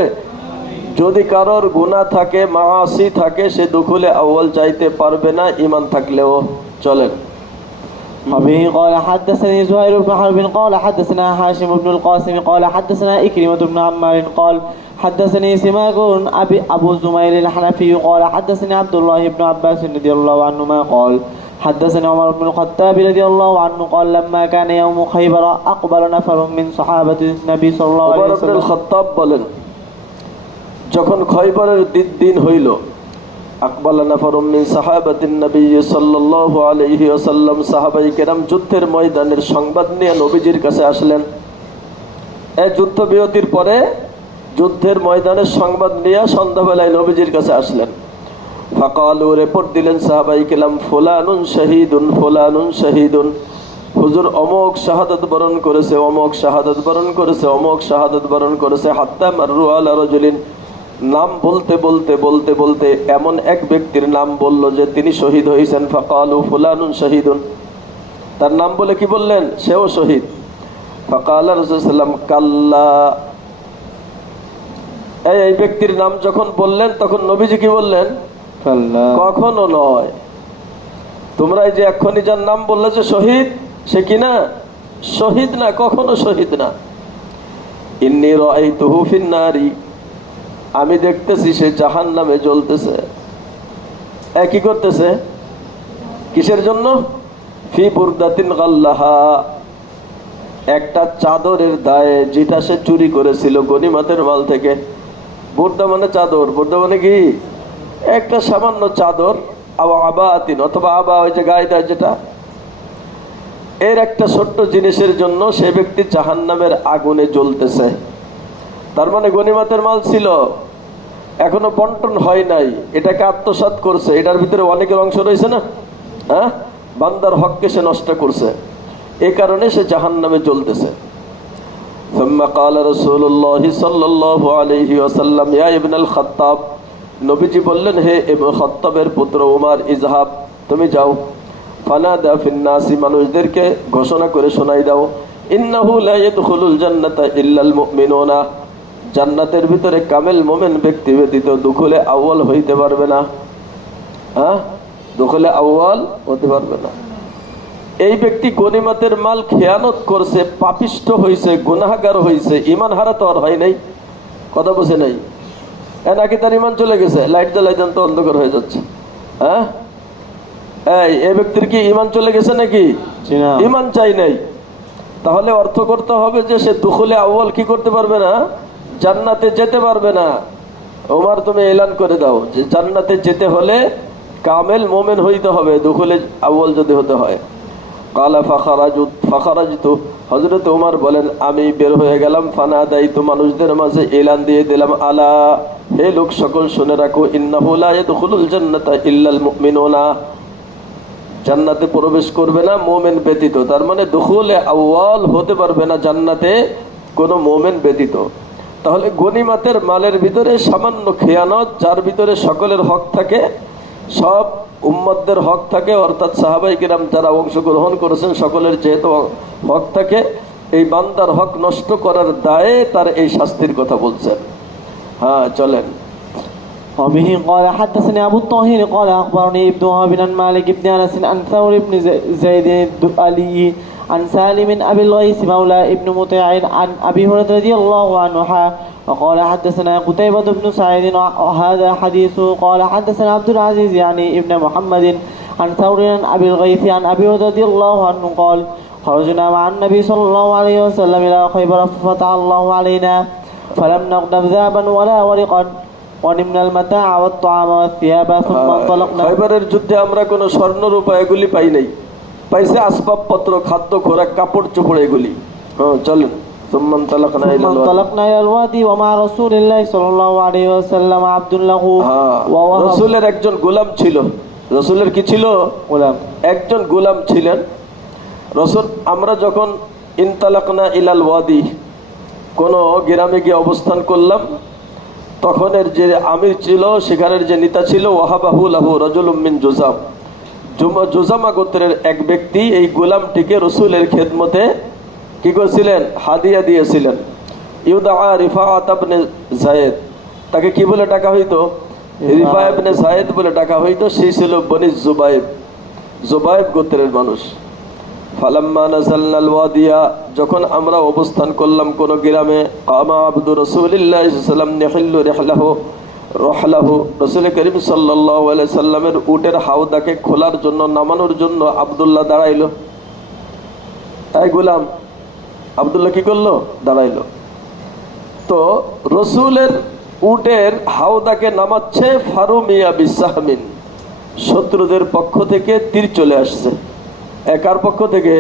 যদি কারোর গুনাহ থাকে, মাআসি থাকে, সে দুখুলে আউয়াল চাইতে পারবে না ঈমান থাকলেও। চলেন। وبه قال حدثني زهير بن حرب قال حدثنا هاشم بن القاسم قال حدثنا إكرمة بن عمار قال حدثني سماك أبو زمير الحنفي قال حدثني عبد الله بن عباس رضي الله عنهما قال حدثني عمر بن الخطاب رضي الله عنه قال لما كان يوم خيبر أقبل نفر من صحابة النبي صلى الله عليه ওমর ইবনে وسلم খাত্তাব বলেন, যখন খয়বরের দিন হইল, আকবালা নাফারুম মিন সাহাবাতিন নবী সাল্লাল্লাহু আলাইহি ওয়াসাল্লাম, সাহাবায়ে কেরাম যুদ্ধের ময়দানের সংবাদ নিয়ে নবীজির কাছে আসলেন। এই যুদ্ধ বিরতির পরে যুদ্ধের ময়দানের সংবাদ নিয়ে সন্ধ্যাবেলায় নবীজির কাছে আসলেন। ফাকালু, রিপোর্ট দিলেন সাহাবায়ে কেরাম, ফুলানুন শাহীদুন, ফুলানুন শাহীদুন, হুজুর অমুক শাহাদাত বরণ করেছে, অমুক শাহাদাত বরণ করেছে, অমুক শাহাদাত বরণ করেছে। হাত্তা মাররু আলা রাজুলিন, নাম বলতে বলতে বলতে বলতে এমন এক ব্যক্তির নাম বলল যে তিনি শহীদ হয়েছেন। ফাকালু ফুলানুন শহীদুন, তার নাম বলে কি বললেন? সেও শহীদ। ফাকালা রাসূলুল্লাহ সাল্লাল্লাহু আলাইহি ওয়াসাল্লাম কাল্লা, এই ব্যক্তির নাম যখন বললেন তখন নবীজি কি বললেন? কাল্লা, কখনো নয়। তোমরা এই যে এক্ষুনি যার নাম বললে যে শহীদ, সে কি না? শহীদ না, কখনো শহীদ না। ইন্নী রাআইতুহু ফিন নারি, আমি দেখতেছি সে জাহান্নামে জ্বলতেছে। কি করতেছে? কিসের জন্য? ফি বুরদাতিন গাল্লাহা, একটা চাদরের দায়ে, যেটা সে চুরি করেছিল গনিমতের মাল থেকে। বুরদা মানে চাদর, বুরদা মানে কি? একটা সামান্য চাদর, আবাতিন অথবা আবা, ওই যে গায়ে দেয় যেটা, এর একটা ছোট্ট জিনিসের জন্য সে ব্যক্তি জাহান্নামের আগুনে জ্বলতেছে। তার মানে গনিমতের মাল ছিল, এখনো বন্টন হয় নাই, এটাকে আত্মসাৎ করছে, এটার ভিতরে অনেকের অংশ রয়েছে না? হ্যাঁ, বান্দার হককে সে নষ্ট করছে, এই কারণে সে জাহান্নামে জ্বলতেছে। ثم قال رسول الله صلى الله عليه وسلم يا ابن الخطاب, নবীজি বললেন, হে ইবনে খাত্তাবের পুত্র উমর, ইজহাব, তুমি যাও, ফানাদা ফিন নাসি, মানুষদেরকে ঘোষণা করে শোনাই দাও, ইন্নাহু লা ইয়াদখুলুল জান্নাতা ইল্লাল মুমিনুনা, জান্নাতের ভিতরে কামেল মুমিন ব্যক্তি ব্যতীত দুখুলে আউয়াল হইতে পারবে না। হ্যাঁ, দুখুলে আউয়াল হতে পারবে না। এই ব্যক্তি গনিমতের মাল খেয়ানত করছে, পাপিষ্ঠ হয়েছে, গুনাহগার হয়েছে, ঈমান হারা তো আর হয় নাই। কথা বুঝে নাই? নাকি তার ঈমান চলে গেছে? লাইট জ্বালাই দেন তো অন্ধকার হয়ে যাচ্ছে। হ্যাঁ, এই ব্যক্তির কি ঈমান চলে গেছে নাকি? ঈমান চাই নাই। তাহলে অর্থ করতে হবে যে সে দুখুলে আউয়াল কি করতে পারবে না? জান্নাতে যেতে পারবে না। ওমর, তুমি এলান করে দাও যে জান্নাতে যেতে হলে কামেল মুমিন হইতে হবে, দুখুলে আউয়াল যদি হতে হয়। কালা ফাখারাজতু, হযরত ওমর বলেন, আমি বের হয়ে গেলাম। ফানাদাইতু, মানুষদের মাঝে এলান দিয়ে দিলাম, আলা, হে লোক সকল শুনে রাখো, ইন্নাহু লা ইয়াদখুলুল জান্নাতা ইল্লাল মুমিনুনা, জান্নাতে প্রবেশ করবে না মুমিন ব্যতীত। তার মানে দুখুলে আউয়াল হতে পারবে না জান্নাতে কোনো মুমিন ব্যতীত। তাহলে গনিমতের মালের ভিতরে সামান্য খেয়ানত, যার ভিতরে সকলের হক থাকে, সব উম্মতদের হক থাকে, অর্থাৎ সাহাবায়ে কিরাম যারা অংশগ্রহণ করেছেন সকলের যেহেতু হক থাকে, এই বান্দার হক নষ্ট করার দায়ে তার এই শাস্তির কথা বলছেন। হ্যাঁ, চলেন। وبه قال حدثني أبو الطاهر قال أخبرني ابن وهب عن مالك بن أنس عن ثور بن زيد الدؤلي عن سالم أبي الغيث مولى ابن مطيع عن أبي هريرة رضي الله عنه وقال حدثنا قتيبة بن سعيد وهذا حديثه قال حدثنا عبد العزيز يعني ابن محمد عن ثور عن أبي الغيث عن أبي هريرة رضي الله عنه قال خرجنا مع النبي صلى الله عليه وسلم إلى خيبر ففتح الله علينا فلم نغنم ذهبا ولا ورقا ونمنا المتاع والطعام والثياب ثم انطلقنا। খয়বরের যুদ্ধে আমরা কোনো স্বর্ণ রূপা এগুলি পাই নাই, পাইছে আসবাবপত্র, খাদ্য, খোরাক, কাপড় চোপড় এগুলি। চলেন। ثم انطلقنا إلى الوادي ومع رسول الله صلى الله عليه وسلم عبد له রাসূলের একজন গোলাম ছিল। রাসূলের কি ছিল? গোলাম, একজন গোলাম ছিলেন রাসূল। আমরা যখন ইনতালাকনা ইলাল ওয়াদি, কোন গ্রামে গিয়ে অবস্থান করলাম। তখনের যে আমির ছিল, সেখানের যে নেতা ছিল, ওয়াহাবাহু লাহু রাজুলুম মিন জুজাম, জুজামা গোত্রের এক ব্যক্তি এই গোলামটিকে রসুলের খেদমতে কি করেছিলেন? হাদিয়া দিয়েছিলেন। ইউদা রিফাআত ইবনে যায়েদ, তাকে কি বলে ডাকা হইতো? রিফা ইবনে যায়েদ বলে ডাকা হইতো। সেই ছিল বনি জুবাইব, জুবাইব গোত্রের মানুষ। ফালাম্মা নাযালনাল ওয়াদিয়া, যখন আমরা অবস্থান করলাম কোন গ্রামে, কামা আবদু রাসূলিল্লাহি সাল্লাল্লাহু আলাইহি ওয়াসাল্লাম ইয়াহিল্লু রাহলাহু, রাসূল করিম সাল্লাল্লাহু আলাইহি সাল্লামের উটের হাওদাকে খোলার জন্য, নামানোর জন্য আব্দুল্লাহ দাঁড়াইলো। এই গোলাম আব্দুল্লাহ কি করলো? দাঁড়াইলো। তো রসুলের উটের হাওদাকে নামাচ্ছে ফারুমিয়া বিসাহমিন, শত্রুদের পক্ষ থেকে তীর চলে আসছে। একার পক্ষ থেকে?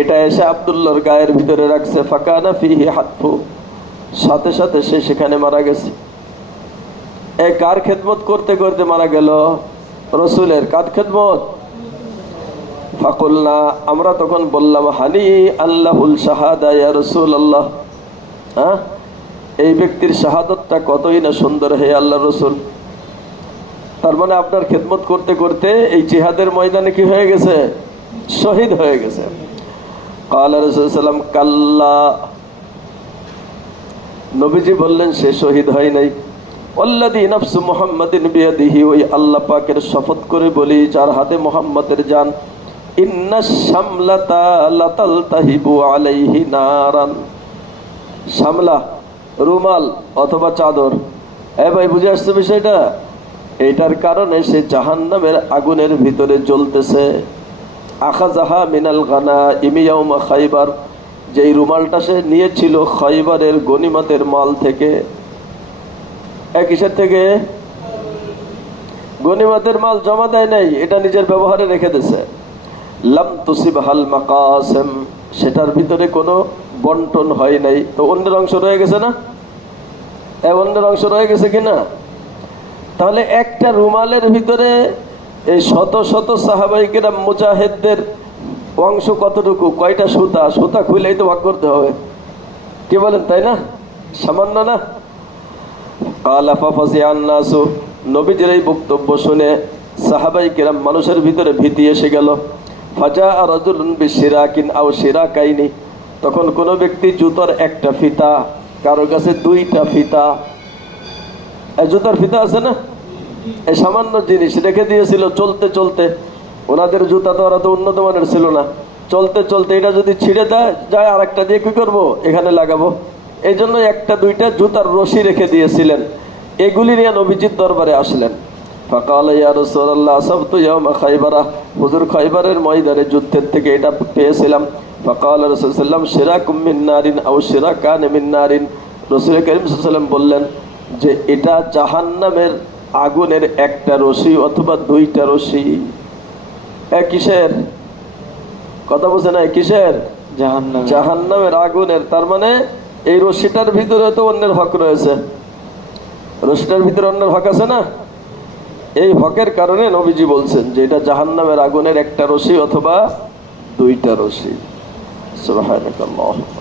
এটা এসে আব্দুল্লাহর গায়ের ভিতরে রাখছে। ফাকানা ফিহি হাতফু, সাথে সাথে সে সেখানে মারা গেছে। এই কার খেদমত করতে করতে মারা গেল? রসুলের। কার খেদমত? ফাকুলনা, আমরা তখন বললাম, হানি আল্লাহুল শাহাদা ইয়া রাসূলুল্লাহ, হ্যাঁ, এই ব্যক্তির শাহাদতটা কতই না সুন্দর, হে আল্লাহর রাসূল। তার মানে আপনার খেদমত করতে করতে এই জিহাদের ময়দানে কি হয়ে গেছে? শহীদ হয়ে গেছে। ক্বালা রাসূলুল্লাহ সাল্লাল্লাহু আলাইহি ওয়াসাল্লাম, কাল্লা, নবীজি বললেন সে শহীদ হয় নাই। ওয়াল্লাযী নাফসু মুহাম্মাদিন বিয়াদিহি, ওই আল্লাহ পাকের শপথ করে বলি যার হাতে মুহাম্মাদের জান, ইন্নাশ শামলাতা লাতালতাহিবু আলাইহি নারান, শামলা রুমাল অথবা চাদর। ভাই বুঝে আসছে বিষয়টা? এইটার কারণে সে জাহান্নামের আগুনের ভিতরে জ্বলতেছে। আখাযাহা মিনাল গানাইমি ইয়াউমা খাইবার, যেই রুমালটা সে নিয়েছিল খাইবারের গনিমতের মাল থেকে। কিসের থেকে? গনিমতের মাল জমা দেয় নাই, এটা নিজের ব্যবহারে রেখে দিয়েছে। লাম তুসিবহাল মাকাসিম, সেটার ভিতরে কোনো বন্টন হয় নাই। তো অন্যের অংশ রয়ে গেছে না? অন্যের অংশ রয়ে গেছে কিনা? তাহলে একটা রুমালের ভিতরে এই শত শত সাহাবায়ে কেরাম মুজাহিদদের অংশ কতটুকু? কয়টা সুতা? সুতা খুলেই তো ভাগ করতে হবে, কি বলেন? তাই না? সামান্য না? ক্বালা ফাফাজিআন নাসু, নবীজির এই বক্তব্য শুনে সাহাবায়ে কেরাম, মানুষের ভিতরে ভীতি এসে গেল। ফাজাআ রাজুলুন বিশিরাকিন আও শিরাকাইনি, তখন কোন ব্যক্তি জুতার একটা ফিতা, কারো কাছে দুইটা ফিতা। জুতার ফিতা আছে না, এই সামান্য জিনিস রেখে দিয়েছিল। চলতে চলতে, ওনাদের জুতা তো ওরা তো উন্নত মানের ছিল না, চলতে চলতে এটা যদি ছিঁড়ে যায় আর একটা দিয়ে কি করবো? এখানে লাগাবো। এই জন্য একটা দুইটা জুতার রশি রেখে দিয়েছিলেন। এগুলি নিয়ে নবীজির দরবারে আসলেন। ফাকালা ইয়া রাসূলুল্লাহ আসাবতু ইয়াউমা খাইবারা, হুজুর খাইবারের ময়দানে যুদ্ধের থেকে এটা পেয়েছিলাম। ফাকালা রাসূলুল্লাহ সাল্লাল্লাহু আলাইহি ওয়াসাল্লাম শিরাকুম মিন নারিন আও শিরাকান মিন নারিন, রাসূল কারীম সাল্লাল্লাহু আলাইহি ওয়াসাল্লাম বললেন যে এটা জাহান্নামের আগুনের একটা রশি অথবা দুইটা রশি। কিসের কথা বলছে না? কিসের? জাহান্নামের আগুনের। তার মানে এই রশিটার ভিতরে তো অন্যের হক রয়েছে, রশিটার ভিতরে অন্যের হক আছে না? এই হকের কারণে নবীজি বলছেন যে এটা জাহান্নামের আগুনের একটা রশি অথবা দুইটা রশি। সুবহানাল্লাহ।